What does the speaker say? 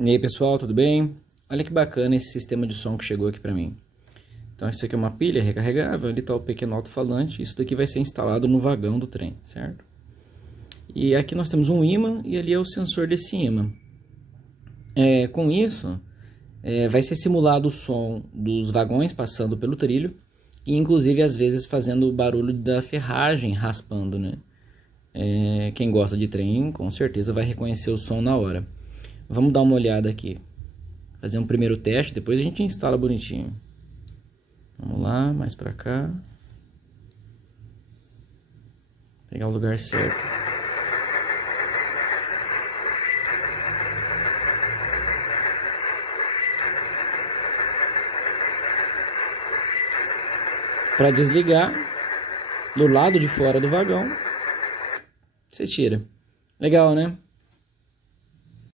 E aí pessoal, tudo bem? Olha que bacana esse sistema de som que chegou aqui para mim. Então isso aqui é uma pilha recarregável, ali está o pequeno alto-falante, isso daqui vai ser instalado no vagão do trem, certo? E aqui nós temos um ímã e ali é o sensor desse ímã. Com isso, vai ser simulado o som dos vagões passando pelo trilho e inclusive às vezes fazendo o barulho da ferragem raspando, né? Quem gosta de trem com certeza vai reconhecer o som na hora. Vamos dar uma olhada aqui. Fazer um primeiro teste, depois a gente instala bonitinho. Vamos lá, mais pra cá. Pegar o lugar certo. Para desligar, do lado de fora do vagão, você tira. Legal, né?